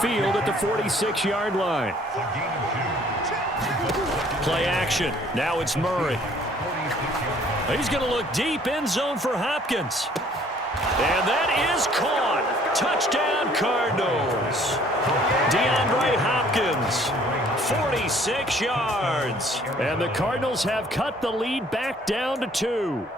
field at the 46-yard line. Play action. Now it's Murray. He's going to look deep end zone for Hopkins. And that is caught. Touchdown, Cardinals. DeAndre Hopkins, 46 yards. And the Cardinals have cut the lead back down to 2.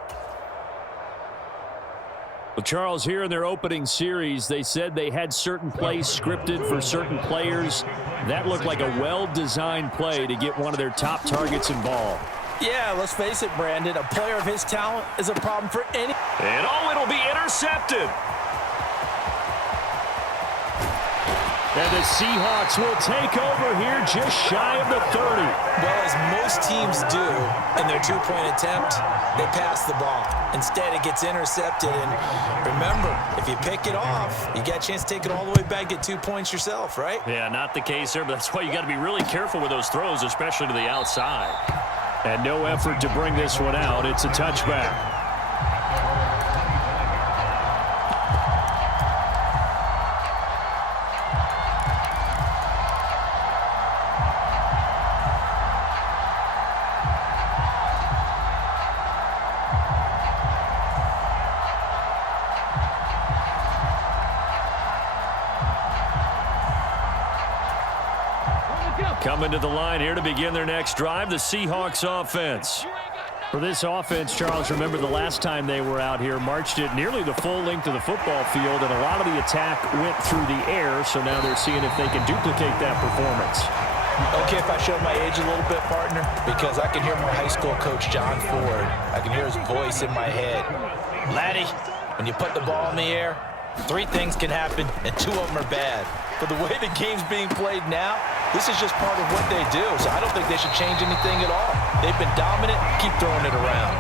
Well, Charles, here in their opening series, they said they had certain plays scripted for certain players. That looked like a well-designed play to get one of their top targets involved. Yeah, let's face it, Brandon. A player of his talent is a problem for any. And it'll be intercepted. And the Seahawks will take over here just shy of the 30. Well, as most teams do in their two-point attempt, they pass the ball. Instead, it gets intercepted. And remember, if you pick it off, you get a chance to take it all the way back, get 2 points yourself, right? Yeah, not the case there, but that's why you got to be really careful with those throws, especially to the outside. And no effort to bring this one out. It's a touchback. Coming to the line here to begin their next drive, the Seahawks offense. For this offense, Charles, remember the last time they were out here, marched it nearly the full length of the football field, and a lot of the attack went through the air, so now they're seeing if they can duplicate that performance. Okay, if I show my age a little bit, partner, because I can hear my high school coach, John Ford. I can hear his voice in my head. Laddie, when you put the ball in the air, 3 things can happen, and 2 of them are bad. But the way the game's being played now, this is just part of what they do. So I don't think they should change anything at all. They've been dominant. Keep throwing it around.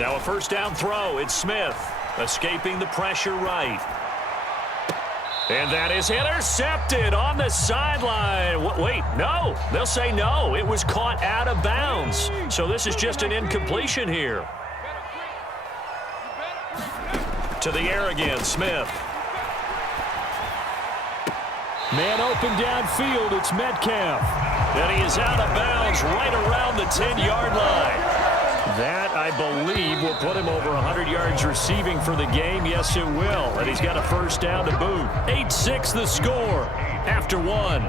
Now a first down throw. It's Smith escaping the pressure right. And that is intercepted on the sideline. Wait, no. They'll say no. It was caught out of bounds. So this is just an incompletion here. To the air again, Smith. Man open downfield, it's Metcalf. And he is out of bounds right around the 10-yard line. That, I believe, will put him over 100 yards receiving for the game. Yes, it will. And he's got a first down to boot. 8-6 the score after 1.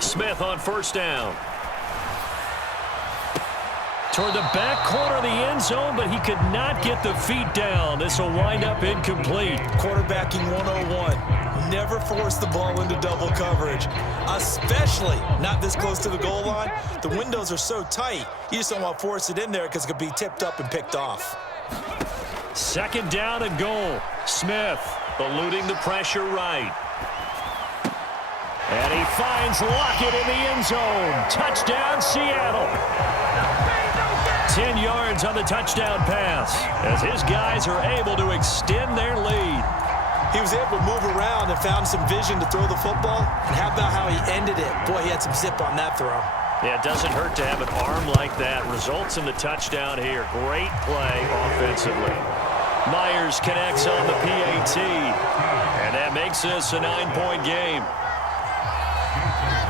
Smith on first down. Toward the back corner of the end zone, but he could not get the feet down. This will wind up incomplete. Quarterbacking 101. Never force the ball into double coverage, especially not this close to the goal line. The windows are so tight, you just don't want to force it in there because it could be tipped up and picked off. Second down and goal. Smith eluding the pressure right. And he finds Lockett in the end zone. Touchdown, Seattle. 10 yards on the touchdown pass as his guys are able to extend their lead. He was able to move around and found some vision to throw the football. And how about how he ended it? Boy, he had some zip on that throw. Yeah, it doesn't hurt to have an arm like that. Results in the touchdown here. Great play offensively. Myers connects on the PAT. And that makes this a 9-point game.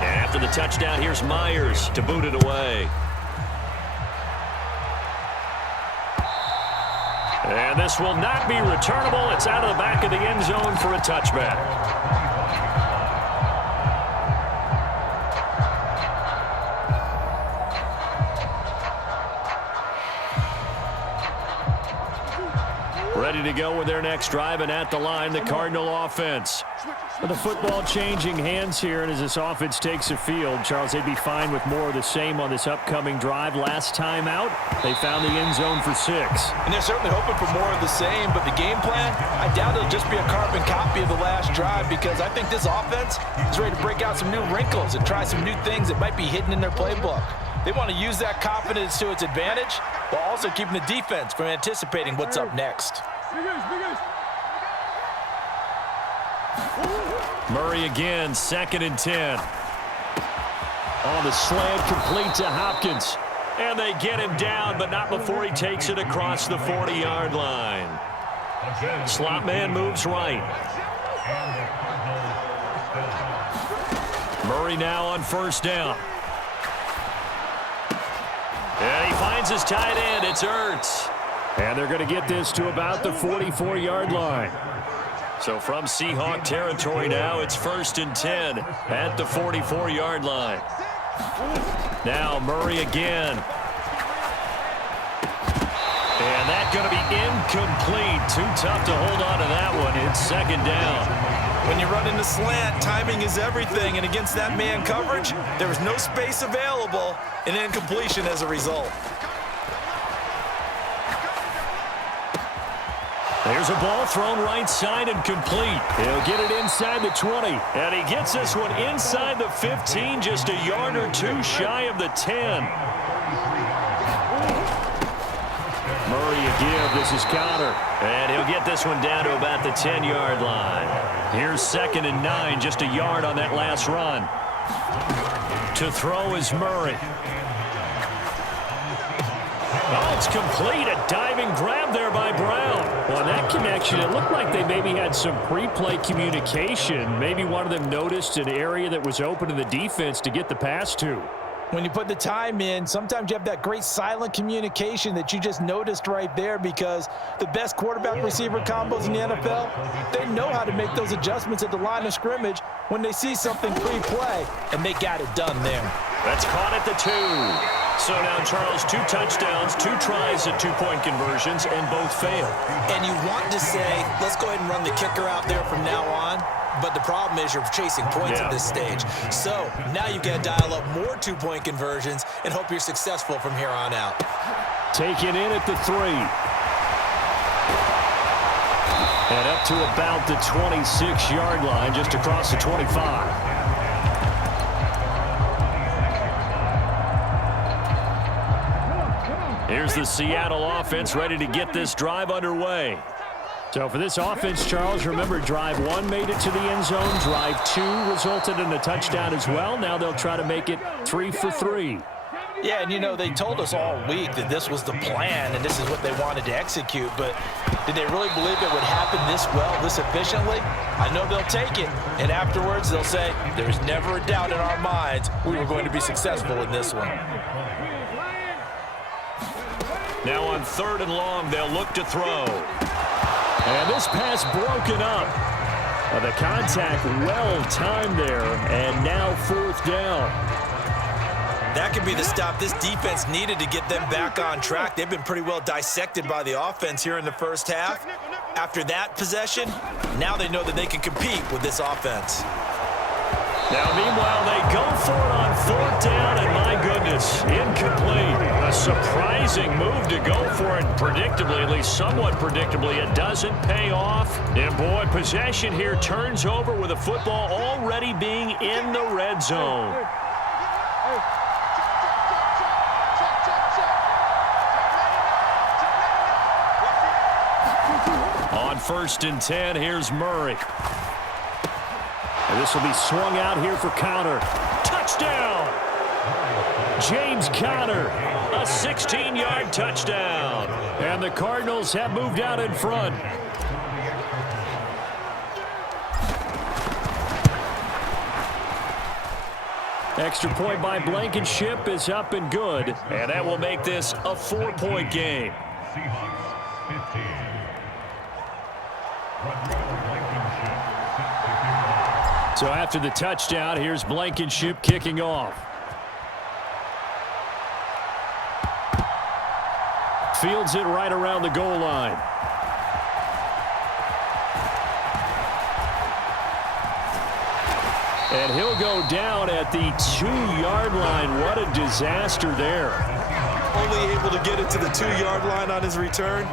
And after the touchdown, here's Myers to boot it away. And this will not be returnable. It's out of the back of the end zone for a touchback. Ready to go with their next drive, and at the line, the Cardinal offense. The football changing hands here, and as this offense takes the field, Charles, they'd be fine with more of the same on this upcoming drive. Last time out, they found the end zone for 6. And they're certainly hoping for more of the same, but the game plan, I doubt it'll just be a carbon copy of the last drive, because I think this offense is ready to break out some new wrinkles and try some new things that might be hidden in their playbook. They want to use that confidence to its advantage while also keeping the defense from anticipating what's up next. Murray again, 2nd and 10. On the slant, complete to Hopkins. And they get him down, but not before he takes it across the 40-yard line. Slot man moves right. Murray now on 1st down. And he finds his tight end. It's Ertz. And they're going to get this to about the 44-yard line. So from Seahawk territory now, it's 1st and 10 at the 44-yard line. Now Murray again. And that's going to be incomplete. Too tough to hold on to that one. It's 2nd down. When you run into slant, timing is everything. And against that man coverage, there was no space available, and incompletion as a result. There's a ball thrown right side and complete. He'll get it inside the 20. And he gets this one inside the 15, just a yard or two shy of the 10. Murray again. This is Connor. And he'll get this one down to about the 10-yard line. Here's 2nd and 9, just a yard on that last run. To throw is Murray. Oh, it's complete. A diving grab there by Brown. Well, that connection, it looked like they maybe had some pre-play communication. Maybe one of them noticed an area that was open in the defense to get the pass to. When you put the time in, sometimes you have that great silent communication that you just noticed right there, because the best quarterback-receiver combos in the NFL, they know how to make those adjustments at the line of scrimmage when they see something pre-play, and they got it done there. That's caught at the 2. So now, Charles, 2 touchdowns, 2 tries at 2-point conversions, and both failed. And you want to say, let's go ahead and run the kicker out there from now on. But the problem is you're chasing points at this stage. So now you've got to dial up more 2-point conversions and hope you're successful from here on out. Taken in at the 3. And up to about the 26-yard line, just across the 25. Here's the Seattle offense ready to get this drive underway. So for this offense, Charles, remember, drive 1 made it to the end zone. Drive 2 resulted in a touchdown as well. Now they'll try to make it 3 for 3. Yeah, and you know, they told us all week that this was the plan and this is what they wanted to execute, but did they really believe it would happen this well, this efficiently? I know they'll take it, and afterwards they'll say, there's never a doubt in our minds we were going to be successful in this one. Now on 3rd and long, they'll look to throw. And this pass broken up. The contact well timed there, and now 4th down. That could be the stop this defense needed to get them back on track. They've been pretty well dissected by the offense here in the first half. After that possession, now they know that they can compete with this offense. Now, meanwhile, they go for it on 4th down, and my goodness, incomplete. A surprising move to go for it predictably, at least somewhat predictably. It doesn't pay off. And, boy, possession here turns over with the football already being in the red zone. On 1st and 10, here's Murray. And this will be swung out here for Connor. Touchdown! James Conner, a 16-yard touchdown. And the Cardinals have moved out in front. Extra point by Blankenship is up and good. And that will make this a 4-point game. So after the touchdown, here's Blankenship kicking off. Fields it right around the goal line. And he'll go down at the 2-yard line. What a disaster there. Only able to get it to the 2-yard line on his return.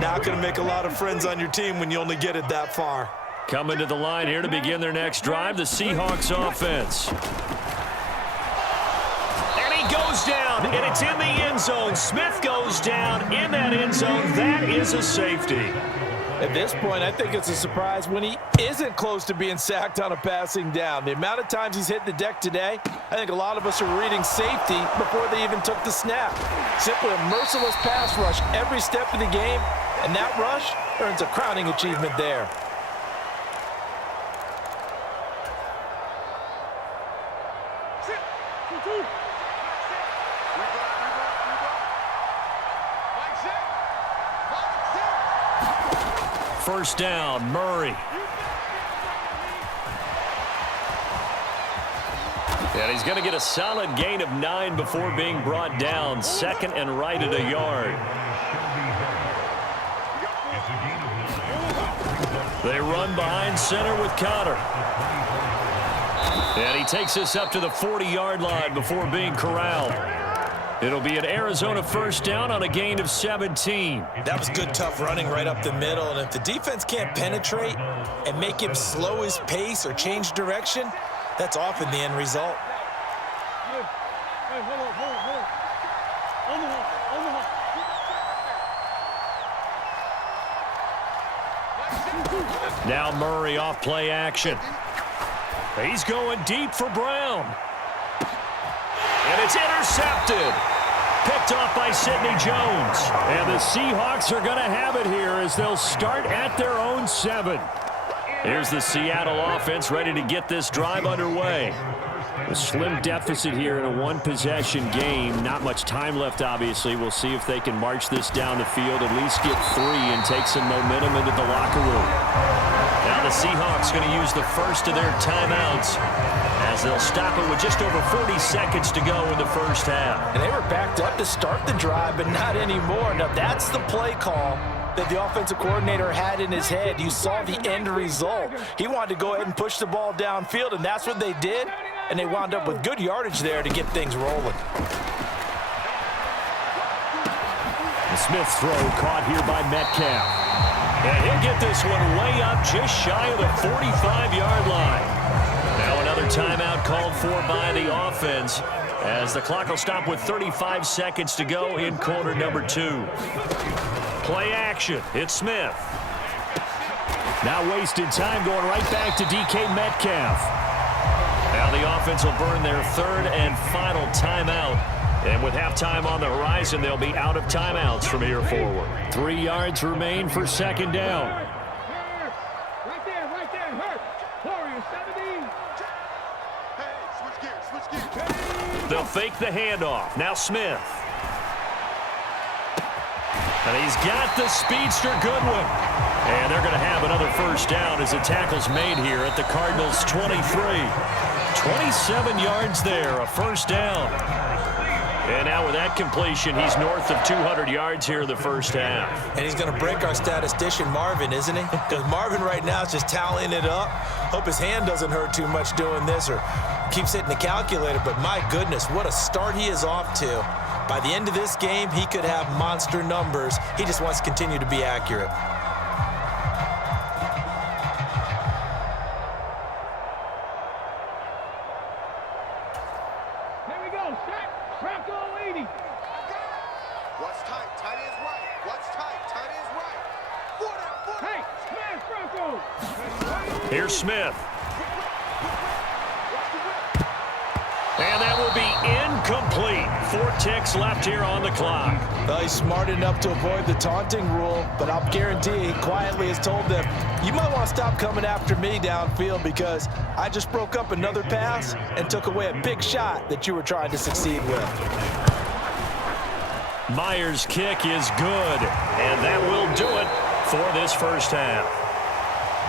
Not going to make a lot of friends on your team when you only get it that far. Coming to the line here to begin their next drive, the Seahawks offense. And he goes down, and it's in the end zone. Smith goes down in that end zone. That is a safety. At this point, I think it's a surprise when he isn't close to being sacked on a passing down. The amount of times he's hit the deck today, I think a lot of us are reading safety before they even took the snap. Simply a merciless pass rush every step of the game, and that rush earns a crowning achievement there. First down, Murray. And he's going to get a solid gain of 9 before being brought down. Second and right at a yard. They run behind center with Connor. And he takes this up to the 40-yard line before being corralled. It'll be an Arizona first down on a gain of 17. That was good, tough running right up the middle. And if the defense can't penetrate and make him slow his pace or change direction, that's often the end result. Now Murray off play action. He's going deep for Brown. And it's intercepted. Picked off by Sidney Jones. And the Seahawks are going to have it here as they'll start at their own 7. Here's the Seattle offense ready to get this drive underway. A slim deficit here in a one-possession game. Not much time left, obviously. We'll see if they can march this down the field, at least get 3 and take some momentum into the locker room. Now the Seahawks going to use the first of their timeouts as they'll stop it with just over 40 seconds to go in the first half. And they were backed up to start the drive, but not anymore. Now that's the play call that the offensive coordinator had in his head. You saw the end result. He wanted to go ahead and push the ball downfield, and that's what they did. And they wound up with good yardage there to get things rolling. The Smith's throw caught here by Metcalf. And he'll get this one way up just shy of the 45-yard line. Now another timeout called for by the offense as the clock will stop with 35 seconds to go in quarter number 2. Play action. It's Smith. Now wasted time going right back to DK Metcalf. Now the offense will burn their third and final timeout. And with halftime on the horizon, they'll be out of timeouts from here forward. 3 yards remain for second down. Right there, hurt. Warrior 17. Hey, switch gears. They'll fake the handoff. Now Smith. And he's got the speedster Goodwin. And they're going to have another first down as the tackle's made here at the Cardinals' 23. 27 yards there, a first down. And now with that completion, he's north of 200 yards here in the first half. And he's going to break our statistician Marvin, isn't he? Because Marvin right now is just tallying it up. Hope his hand doesn't hurt too much doing this or keeps hitting the calculator. But my goodness, what a start he is off to. By the end of this game, he could have monster numbers. He just wants to continue to be accurate. Here we go, set. Bronco 80. What's tight? Tight is right. What's tight? Tight is right. Hey, smash Bronco. Here's Smith. And that will be incomplete. 4 ticks left here on the clock. Well, he's smart enough to avoid the taunting rule, but I'll guarantee he quietly has told them, you might want to stop coming after me downfield because I just broke up another pass and took away a big shot that you were trying to succeed with. Myers' kick is good, and that will do it for this first half.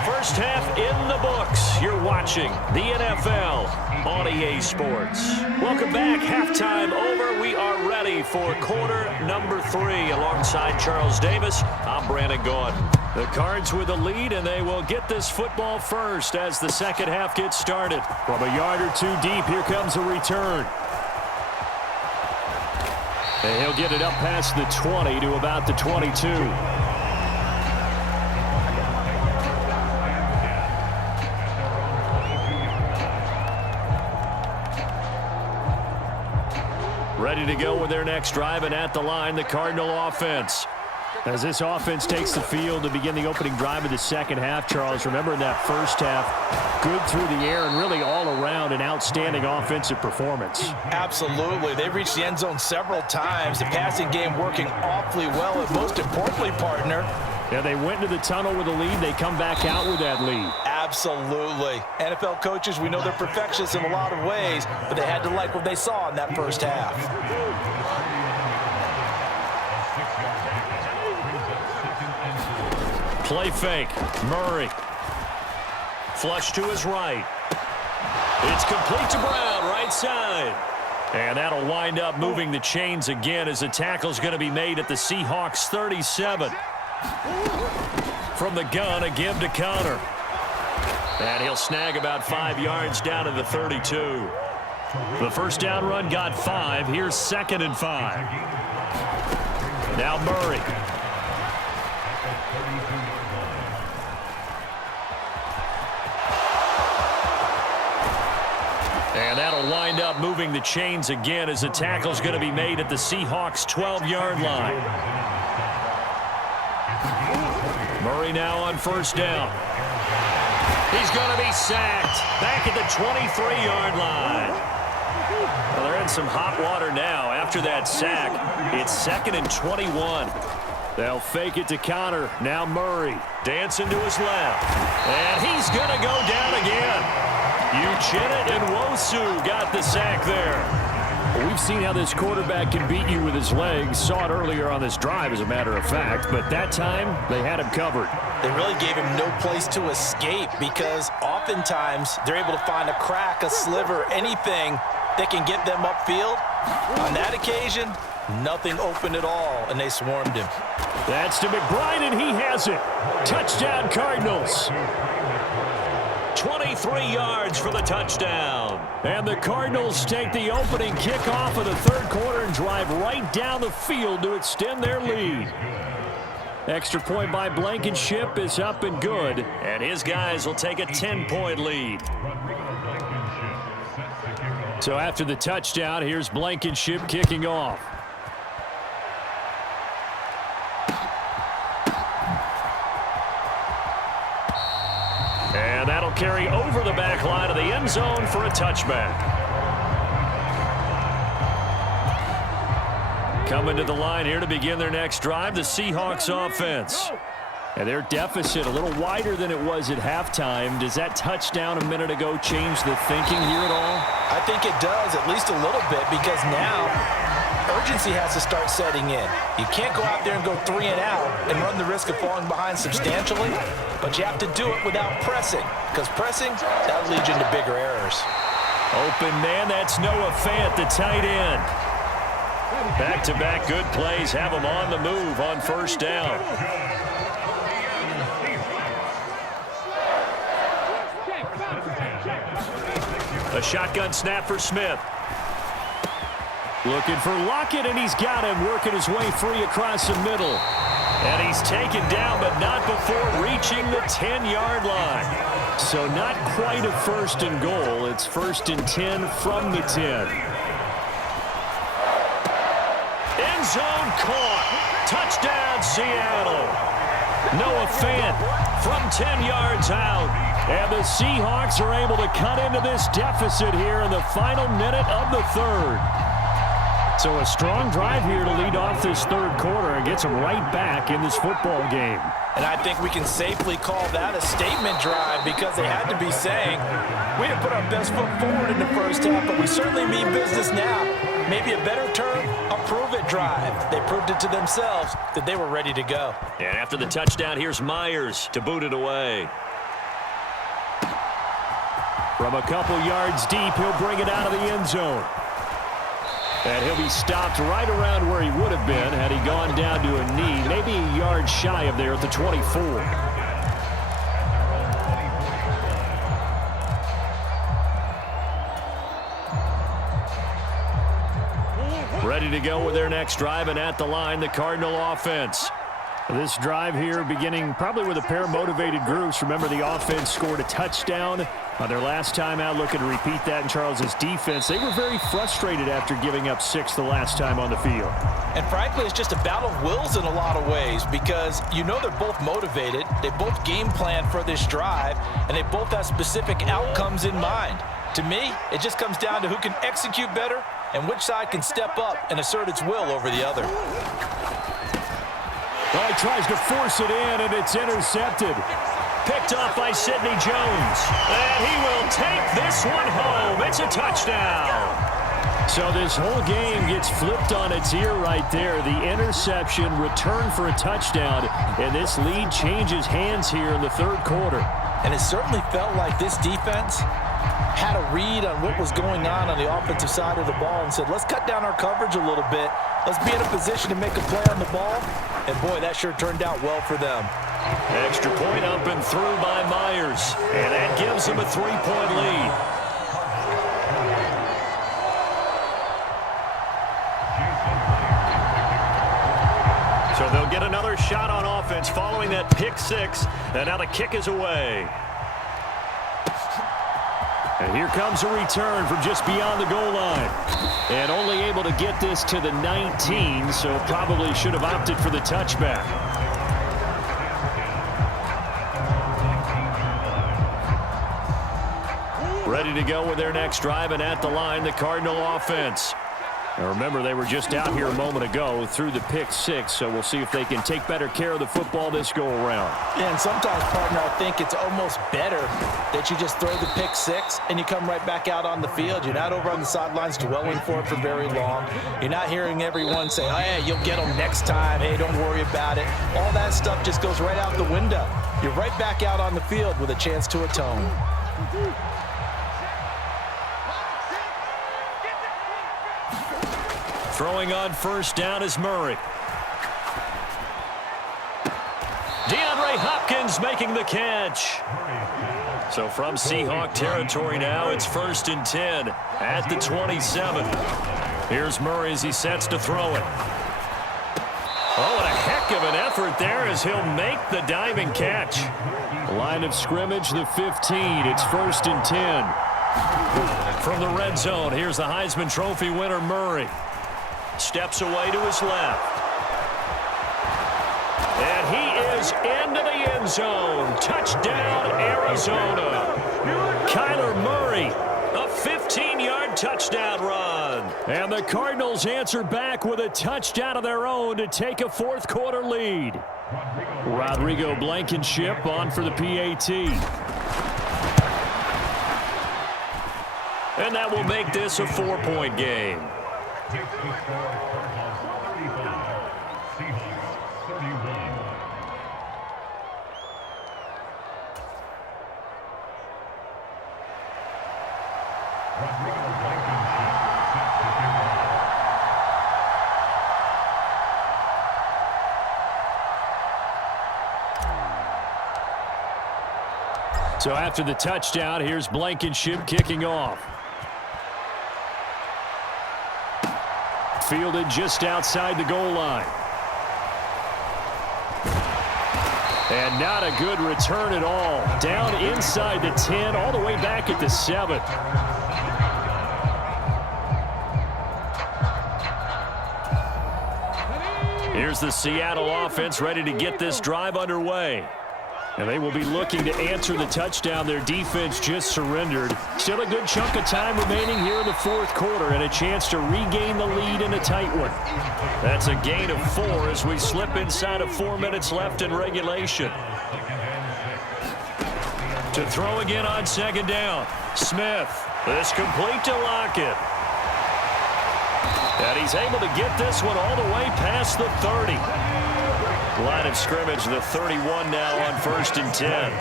First half in the books. You're watching the NFL on EA Sports. Welcome back. Halftime over. We are ready for quarter number 3. Alongside Charles Davis, I'm Brandon Gordon. The Cards with the lead, and they will get this football first as the second half gets started. From a yard or 2 deep, here comes a return. And he'll get it up past the 20 to about the 22. Ready to go with their next drive, and at the line, the Cardinal offense. As this offense takes the field to begin the opening drive of the second half, Charles, remember in that first half, good through the air and really all around an outstanding offensive performance. Absolutely. They reached the end zone several times. The passing game working awfully well, and most importantly, partner. Yeah, they went into the tunnel with a lead. They come back out with that lead. Absolutely. NFL coaches, we know they're perfectionists in a lot of ways, but they had to like what they saw in that first half. Play fake. Murray. Flush to his right. It's complete to Brown, right side. And that'll wind up moving the chains again as the tackle's going to be made at the Seahawks 37. From the gun, a give to Connor. And he'll snag about 5 yards down to the 32. The first down run got 5. Here's 2nd and 5. Now Murray. And that'll wind up moving the chains again as the tackle's going to be made at the Seahawks 12-yard line. Murray now on first down. He's going to be sacked back at the 23-yard line. Well, they're in some hot water now. After that sack, it's 2nd and 21. They'll fake it to Connor. Now Murray dancing to his left. And he's going to go down again. Uchenna and Nwosu got the sack there. Well, we've seen how this quarterback can beat you with his legs. Saw it earlier on this drive, as a matter of fact. But that time, they had him covered. They really gave him no place to escape because oftentimes they're able to find a crack, a sliver, anything that can get them upfield. On that occasion, nothing open at all, and they swarmed him. That's to McBride, and he has it. Touchdown, Cardinals. 23 yards for the touchdown. And the Cardinals take the opening kickoff of the third quarter and drive right down the field to extend their lead. Extra point by Blankenship is up and good. And his guys will take a 10-point lead. So after the touchdown, here's Blankenship kicking off. And that'll carry over the back line of the end zone for a touchback. Coming to the line here to begin their next drive, the Seahawks offense. And their deficit a little wider than it was at halftime. Does that touchdown a minute ago change the thinking here at all? I think it does, at least a little bit, because now urgency has to start setting in. You can't go out there and go 3 and out and run the risk of falling behind substantially, but you have to do it without pressing, because pressing, that'll lead you into bigger errors. Open man, that's Noah Fant, the tight end. Back-to-back good plays have him on the move on first down. A shotgun snap for Smith. Looking for Lockett, and he's got him, working his way free across the middle. And he's taken down, but not before reaching the 10-yard line. So not quite a 1st and goal. It's 1st and 10 from the 10. End zone caught. Touchdown, Seattle. Noah Fant from 10 yards out. And the Seahawks are able to cut into this deficit here in the final minute of the third. So a strong drive here to lead off this third quarter and gets them right back in this football game. And I think we can safely call that a statement drive because they had to be saying, we didn't put our best foot forward in the first half, but we certainly mean business now. Maybe a better term, a prove-it drive. They proved it to themselves that they were ready to go. And after the touchdown, here's Myers to boot it away. From a couple yards deep, he'll bring it out of the end zone. And he'll be stopped right around where he would have been had he gone down to a knee, maybe a yard shy of there at the 24. Ready to go with their next drive, and at the line, the Cardinal offense. This drive here beginning probably with a pair of motivated groups. Remember, the offense scored a touchdown On their last time out, looking to repeat that in Charles's defense. They were very frustrated after giving up 6 the last time on the field. And frankly, it's just a battle of wills in a lot of ways because you know they're both motivated. They both game plan for this drive, and they both have specific outcomes in mind. To me, it just comes down to who can execute better and which side can step up and assert its will over the other. Well, he tries to force it in, and it's intercepted. Picked off by Sidney Jones. And he will take this one home. It's a touchdown. So this whole game gets flipped on its ear right there. The interception, return for a touchdown, and this lead changes hands here in the third quarter. And it certainly felt like this defense had a read on what was going on the offensive side of the ball and said, let's cut down our coverage a little bit. Let's be in a position to make a play on the ball. And, boy, that sure turned out well for them. Extra point up and through by Myers. And that gives them a 3-point lead. So they'll get another shot on offense following that pick 6. And now the kick is away. And here comes a return from just beyond the goal line. And only able to get this to the 19, so probably should have opted for the touchback. Ready to go with their next drive, and at the line, the Cardinal offense. Now remember, they were just out here a moment ago through the pick 6, so we'll see if they can take better care of the football this go-around. Yeah, and sometimes, partner, I think it's almost better that you just throw the pick 6 and you come right back out on the field. You're not over on the sidelines dwelling for it for very long. You're not hearing everyone say, oh, yeah, you'll get them next time. Hey, don't worry about it. All that stuff just goes right out the window. You're right back out on the field with a chance to atone. Throwing on first down is Murray. DeAndre Hopkins making the catch. So from Seahawk territory now, it's 1st and 10 at the 27. Here's Murray as he sets to throw it. Oh, what a heck of an effort there as he'll make the diving catch. Line of scrimmage, the 15. It's 1st and 10. From the red zone, here's the Heisman Trophy winner, Murray. Steps away to his left. And he is into the end zone. Touchdown, Arizona. Kyler Murray, a 15-yard touchdown run. And the Cardinals answer back with a touchdown of their own to take a fourth-quarter lead. Rodrigo Blankenship on for the PAT. And that will make this a 4-point game. So after the touchdown, here's Blankenship kicking off. Fielded just outside the goal line. And not a good return at all. Down inside the 10, all the way back at the 7. Here's the Seattle offense ready to get this drive underway. And they will be looking to answer the touchdown their defense just surrendered. Still a good chunk of time remaining here in the fourth quarter and a chance to regain the lead in a tight one. That's a gain of 4 as we slip inside of 4 minutes left in regulation. To throw again on second down. Smith. This complete to Lockett. And he's able to get this one all the way past the 30. Line of scrimmage, the 31 now on 1st and 10.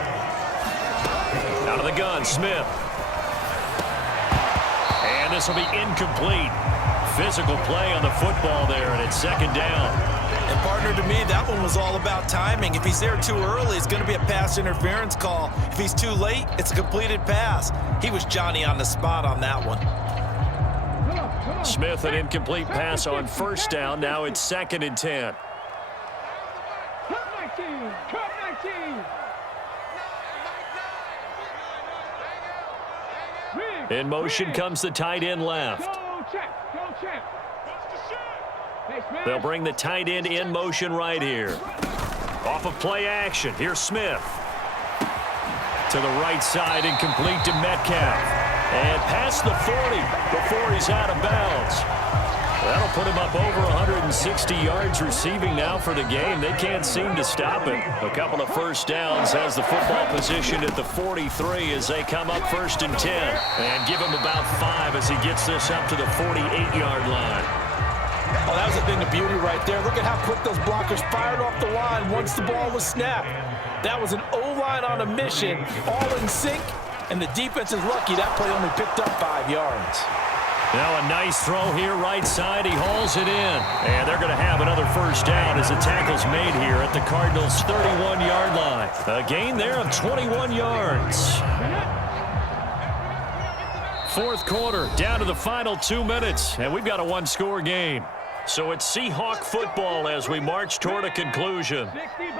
Out of the gun, Smith. And this will be incomplete. Physical play on the football there, and it's second down. And partner, to me, that one was all about timing. If he's there too early, it's going to be a pass interference call. If he's too late, it's a completed pass. He was Johnny on the spot on that one. Smith, an incomplete pass on first down. Now it's 2nd and 10. In motion comes the tight end left. Go check. Go check. Hey, Smith. They'll bring the tight end in motion right here. Off of play action. Here's Smith. To the right side, incomplete to Metcalf. And past the 40 before he's out of bounds. That'll put him up over 160 yards receiving now for the game. They can't seem to stop it. A couple of first downs has the football position at the 43 as they come up 1st and 10. And give him about 5 as he gets this up to the 48-yard line. Oh, that was a thing of beauty right there. Look at how quick those blockers fired off the line once the ball was snapped. That was an O-line on a mission, all in sync, and the defense is lucky that play only picked up 5 yards. Now a nice throw here right side. He hauls it in. And they're going to have another first down as the tackle's made here at the Cardinals' 31-yard line. A gain there of 21 yards. 4th quarter, down to the final 2 minutes, and we've got a one-score game. So it's Seahawk football as we march toward a conclusion.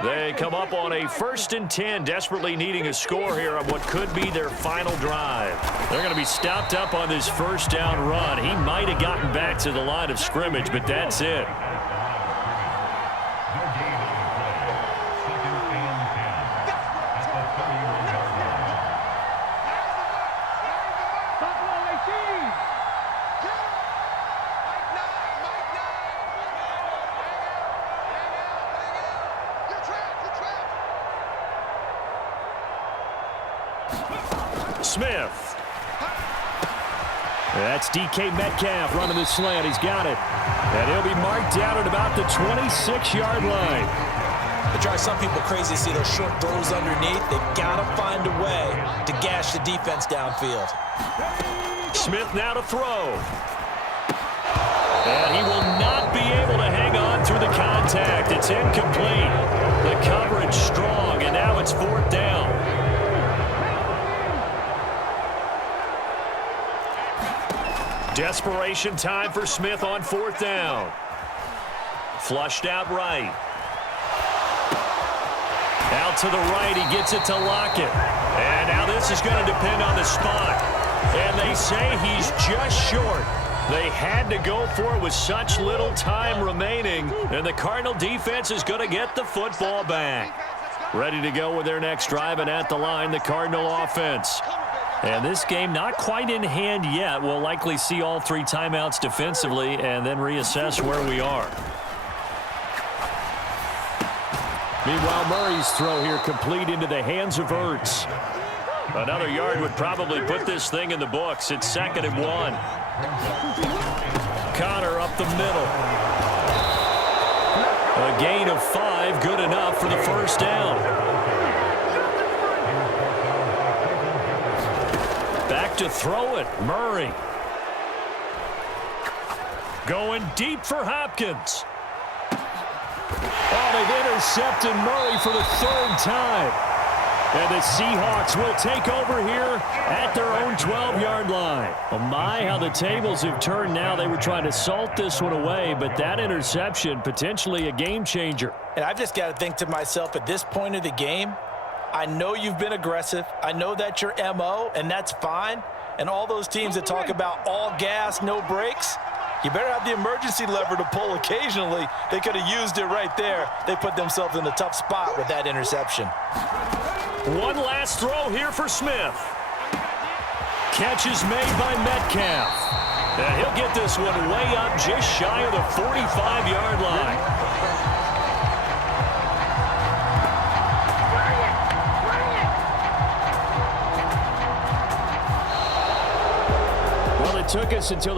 They come up on a 1st and 10, desperately needing a score here on what could be their final drive. They're going to be stopped up on this first down run. He might have gotten back to the line of scrimmage, but that's it. Smith. That's DK Metcalf running the slant. He's got it. And he'll be marked down at about the 26-yard line. It drives some people crazy to see those short throws underneath. They've got to find a way to gash the defense downfield. Smith now to throw. And he will not be able to hang on through the contact. It's incomplete. The coverage strong, and now it's 4th down. Desperation time for Smith on 4th down. Flushed out right. Out to the right, he gets it to Lockett. And now this is going to depend on the spot. And they say he's just short. They had to go for it with such little time remaining. And the Cardinal defense is going to get the football back. Ready to go with their next drive, and at the line, the Cardinal offense. And this game not quite in hand yet. We'll likely see all 3 timeouts defensively and then reassess where we are. Meanwhile, Murray's throw here complete into the hands of Ertz. Another yard would probably put this thing in the books. It's 2nd and 1. Connor up the middle. A gain of 5, good enough for the first down. Back to throw it, Murray. Going deep for Hopkins. Oh, they've intercepted Murray for the 3rd time. And the Seahawks will take over here at their own 12-yard line. Oh my, how the tables have turned now. They were trying to salt this one away, but that interception, potentially a game changer. And I've just got to think to myself, at this point of the game, I know you've been aggressive. I know that's your MO, and that's fine. And all those teams that talk about all gas, no brakes, you better have the emergency lever to pull occasionally. They could have used it right there. They put themselves in a tough spot with that interception. One last throw here for Smith. Catch is made by Metcalf. And he'll get this one way up just shy of the 45-yard line. Took us until the